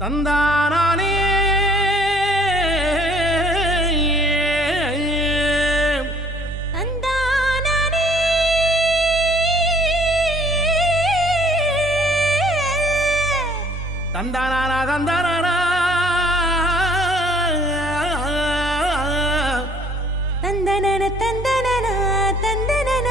தந்தானே தந்தானா தந்தானா தந்தனன தந்தனன தந்தனன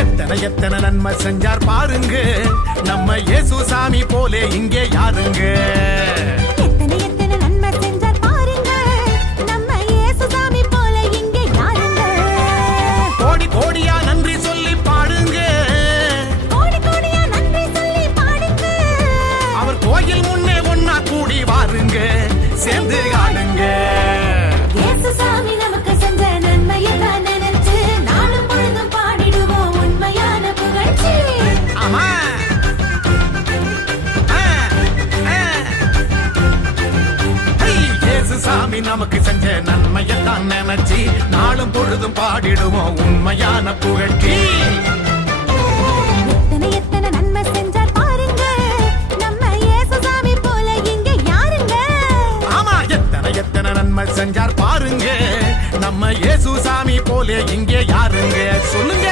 எத்தனை எத்தனை நன்மை செஞ்சார் பாருங்க நம்ம இயேசு சாமி போலே இங்கே யாருங்க எத்தனை எத்தனை நன்மை செஞ்சார் பாருங்க நம்ம இயேசு சாமி போல இங்கே யாருங்க கோடி கோடியா நன்றி சொல்லி பாடுங்க கோடி கோடியா நன்றி சொல்லி பாடுங்க அவர் கோயில் முன்னே ஒன்னா கூடி வாருங்க சேர்ந்து ஆடுங்க இயேசு சாமி நமக்கு செஞ்ச நன்மையை தான் நினைச்சு நாளும் பொழுதும் பாடிடுவோம் உண்மையான புகழ்ச்சி ஆமா இயேசு சாமி நமக்கு செஞ்ச நன்மையத்தான் நினைச்சு நாளும் பொழுதும் பாடிடுவோம் உண்மையான புகழ்ச்சி எத்தனை எத்தனை நன்மை செஞ்சார் பாருங்க நம்ம இயேசு சாமி போல இங்க யாருங்க ஆமா எத்தனை எத்தனை நன்மை செஞ்சார் பாருங்க நம்ம இயேசு சாமி போலே இங்கே யாருங்க சொல்லுங்க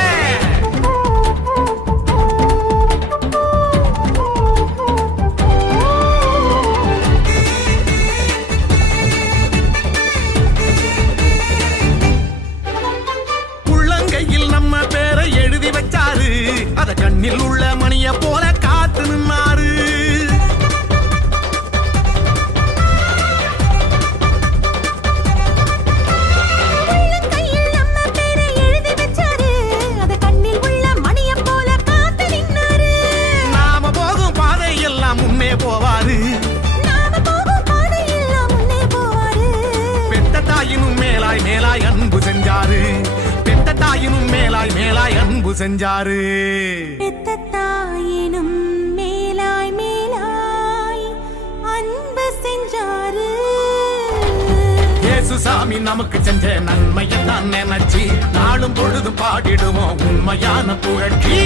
உள்ளங்கையில் நம்ம பேரை எழுதி வச்சாரு அத கண்ணில் உள்ள மணிய போல காத்து நின்னாரு கையில் நம்ம பேரை எழுதி வச்சாரு அத கண்ணில் உள்ள மணிய போல காத்து நின்னாரு நாம போகும் பாதை எல்லாம் முன்னே போவாரு நாம போகும் பாதையெல்லாம் முன்னே போவாரு பெத்த தாயினும் மேலாய் மேலாய் அன்பு செஞ்சாரு பெத்த தாயினும் மேலாய் மேலாய் அன்பு செஞ்சாரு பெத்த தாயினும் மேலாய் மேலாய் அன்பு செஞ்சாரு இயேசு சாமி நமக்கு செஞ்ச நன்மையத்தான் நினைச்சு நாளும் பொழுதும் பாடிடுவோம் உண்மையான புகழ்ச்சி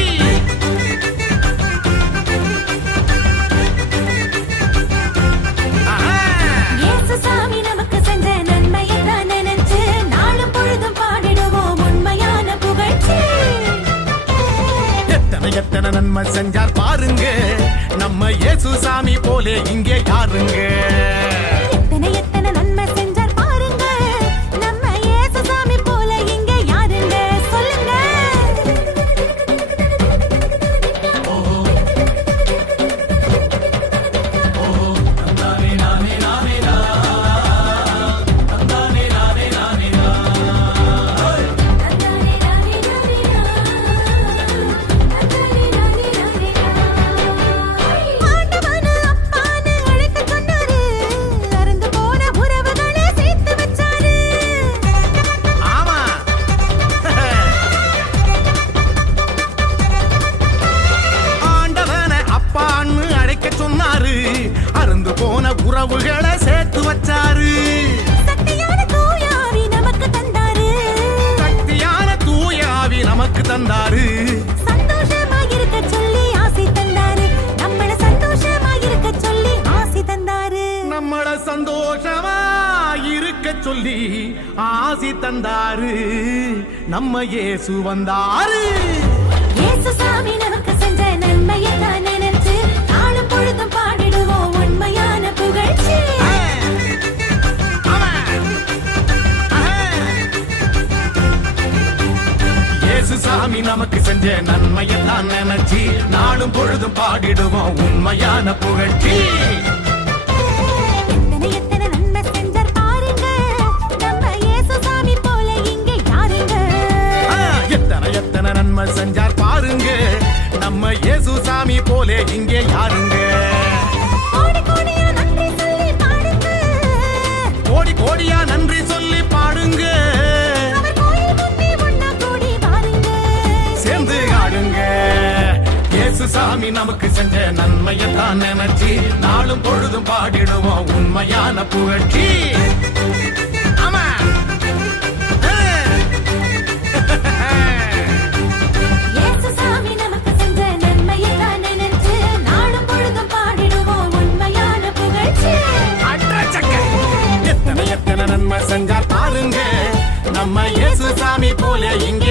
இயேசு சாமி நமக்கு செஞ்ச நன்மையை தான் நினைச்சு நாளும் பொழுதும் பாடிடுவோம் உண்மையான புகழ்ச்சி எத்தனை எத்தனை நன்மை செஞ்சார் பாருங்க நம்ம இயேசு சாமி போலே இங்கே யாருங்க எத்தனை எத்தனை நன்மை செஞ்சார் பாருங்க நம்ம இயேசு சாமி போல இங்க யாருங்க சொல்லுங்க ஆண்டவனு அப்பான்னு அழைக்க சொன்னாரு அறந்து போன உறவுகளை சேர்த்து வச்சாரு ஆமா ஆண்டவனை அப்பான்னு அழைக்க சொன்னாரு அருந்து போன உறவுகளை சேர்த்து வச்சாரு சக்தியான தூயாவி நமக்கு தந்தாரு சக்தியான தூய ஆவி நமக்கு தந்தாரு சந்தோஷமா இருக்க சொல்லி ஆசை தந்தாரு நம்மள சந்தோஷமா இருக்க சொல்லி ஆசை தந்தாரு நம்மள சந்தோஷமா இருக்க சொல்லி ஆசி தந்தாரு நம்ம இயேசு வந்தாரு இயேசு சாமி நமக்கு செஞ்ச நன்மையை தான் நினைச்சு நாளும் பொழுதும் பாடிடுவோம் உண்மையான புகழ்ச்சி இயேசு சாமி நமக்கு செஞ்ச நன்மையத்தான் நினைச்சு நாளும் பொழுதும் பாடிடுவோம் உண்மையான புகழ்ச்சி எத்தனை எத்தனை நன்மை செஞ்சார் பாருங்க நம்ம இயேசு சாமி போல இங்க யாருங்க எத்தனை எத்தனை நன்மை செஞ்சார் பாருங்க நம்ம இயேசு சாமி போலே இங்கே யாருங்க கோடி கோடியா நன்றி சொல்லி பாடுங்க கோடி கோடியா நன்றி சொல்லி பாடுங்க அவர் கோயில் முன்னே ஒண்ணா கூடி வாருங்க சேர்ந்து ஆடுங்க இயேசு சாமி நமக்கு செஞ்ச நன்மையத்தான் நினைச்சு நாளும் பொழுதும் பாடிடுவோம் உண்மையான புகழ்ச்சி. ஆமா. இயேசு சாமி நமக்கு செஞ்ச நன்மையைத்தான் நினைச்சு நாளும் பொழுதும் பாடிடுவோம் உண்மையான புகழ்ச்சி. எத்தனை எத்தனை நன்மை செஞ்சார் பாருங்க நம்ம இயேசு சாமி போல இங்கே